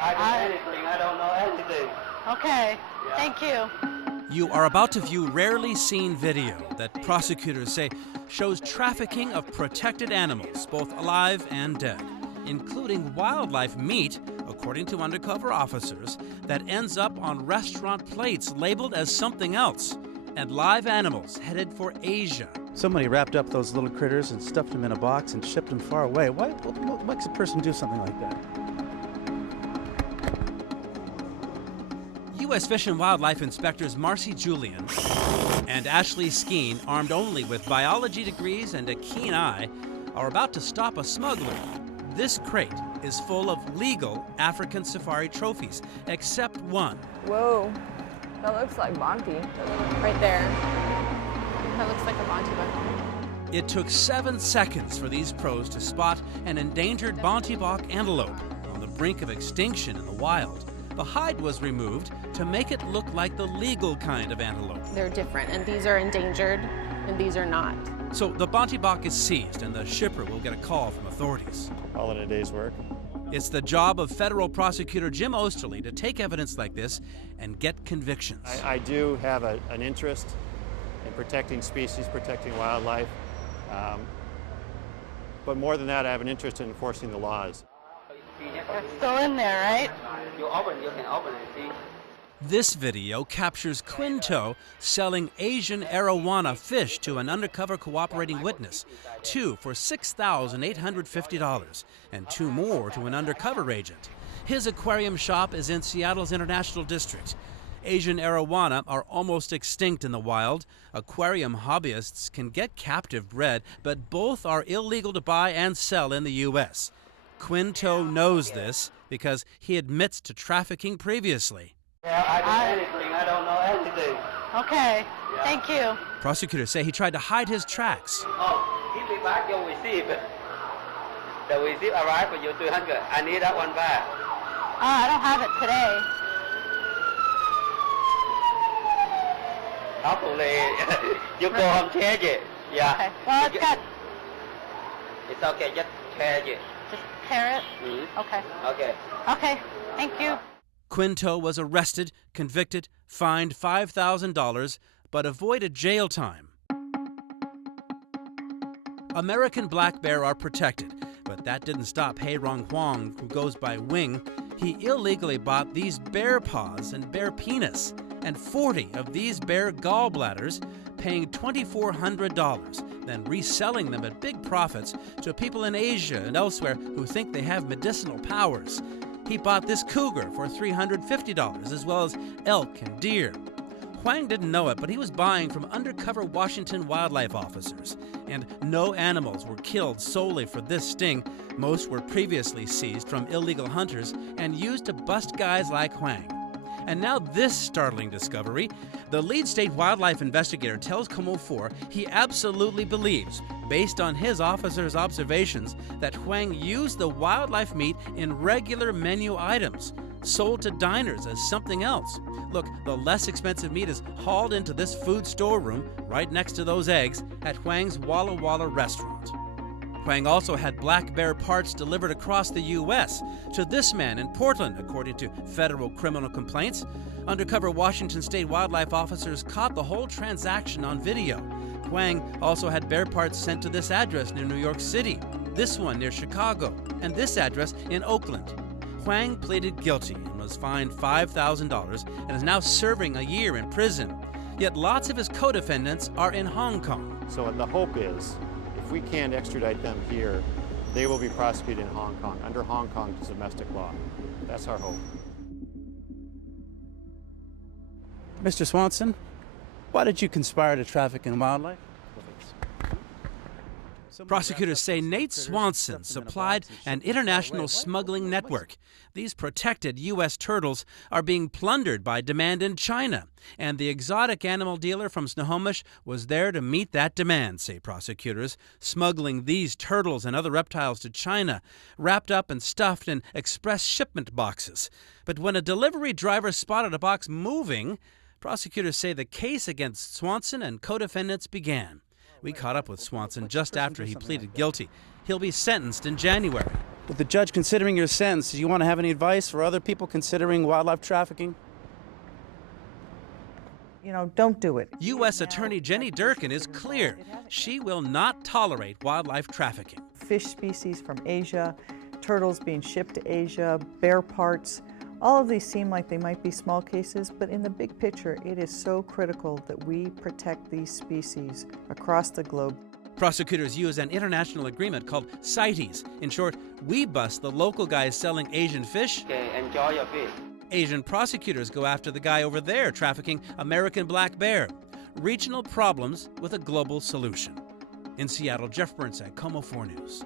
I do anything. I don't know anything. Okay, thank you. You are about to view rarely seen video that prosecutors say shows trafficking of protected animals, both alive and dead, including wildlife meat, according to undercover officers, that ends up on restaurant plates labeled as something else, and live animals headed for Asia. Somebody wrapped up those little critters and stuffed them in a box and shipped them far away. What makes a person do something like that? U.S. Fish and Wildlife Inspectors Marcy Julian and Ashley Skeen, armed only with biology degrees and a keen eye, are about to stop a smuggler. This crate is full of legal African safari trophies, except one. Whoa, that looks like Bonte. Right there. That looks like a Bonte buck. It took 7 seconds for these pros to spot an endangered Bontebok antelope on the brink of extinction in the wild. The hide was removed to make it look like the legal kind of antelope. They're different, and these are endangered, and these are not. So the Bontebok is seized, and the shipper will get a call from authorities. All in a day's work. It's the job of federal prosecutor Jim Osterly to take evidence like this and get convictions. I do have an interest in protecting species, protecting wildlife. But more than that, I have an interest in enforcing the laws. They're still in there, right? You can open and see. This video captures Quinto selling Asian arowana fish to an undercover cooperating witness, 2 for $6,850 and 2 more to an undercover agent. His aquarium shop is in Seattle's International District. Asian arowana are almost extinct in the wild. Aquarium hobbyists can get captive bred, but both are illegal to buy and sell in the U.S. Quinto knows this because he admits to trafficking previously. Yeah, I do anything. I don't know anything. Okay, thank you. Prosecutors say he tried to hide his tracks. Oh, give me back your receipt. The receipt arrived for you 300. I need that one back. I don't have it today. Hopefully, you go home change it. Yeah. Okay. Well, it's got. It's okay. Just change it. Just tear it. Okay. Okay. Okay. Thank you. Quinto was arrested, convicted, fined $5,000, but avoided jail time. American black bear are protected, but that didn't stop Hei Rong Huang, who goes by Wing. He illegally bought these bear paws and bear penis, and 40 of these bear gallbladders, paying $2,400, then reselling them at big profits to people in Asia and elsewhere who think they have medicinal powers. He bought this cougar for $350, as well as elk and deer. Huang didn't know it, but he was buying from undercover Washington wildlife officers. And no animals were killed solely for this sting. Most were previously seized from illegal hunters and used to bust guys like Huang. And now this startling discovery. The lead state wildlife investigator tells Como 4 he absolutely believes, based on his officer's observations, that Huang used the wildlife meat in regular menu items, sold to diners as something else. Look, the less expensive meat is hauled into this food storeroom right next to those eggs at Huang's Walla Walla restaurant. Huang also had black bear parts delivered across the U.S. to this man in Portland, according to federal criminal complaints. Undercover Washington state wildlife officers caught the whole transaction on video. Huang also had bear parts sent to this address near New York City, this one near Chicago, and this address in Oakland. Huang pleaded guilty and was fined $5,000 and is now serving a year in prison. Yet lots of his co-defendants are in Hong Kong. So the hope is, if we can't extradite them here, they will be prosecuted in Hong Kong, under Hong Kong's domestic law. That's our hope. Mr. Swanson, why did you conspire to traffic in wildlife? Prosecutors say Nate Swanson supplied an international smuggling network. These protected U.S. turtles are being plundered by demand in China, and the exotic animal dealer from Snohomish was there to meet that demand, say prosecutors, smuggling these turtles and other reptiles to China, wrapped up and stuffed in express shipment boxes. But when a delivery driver spotted a box moving, prosecutors say the case against Swanson and co-defendants began. We caught up with Swanson just after he pleaded guilty. He'll be sentenced in January. With the judge considering your sentence, do you want to have any advice for other people considering wildlife trafficking? You know, don't do it. U.S. Attorney Jenny Durkin is clear. She will not tolerate wildlife trafficking. Fish species from Asia, turtles being shipped to Asia, bear parts, all of these seem like they might be small cases, but in the big picture, it is so critical that we protect these species across the globe. Prosecutors use an international agreement called CITES. In short, we bust the local guys selling Asian fish. Okay, enjoy your fish. Asian prosecutors go after the guy over there trafficking American black bear. Regional problems with a global solution. In Seattle, Jeff Burnside, KOMO 4 News.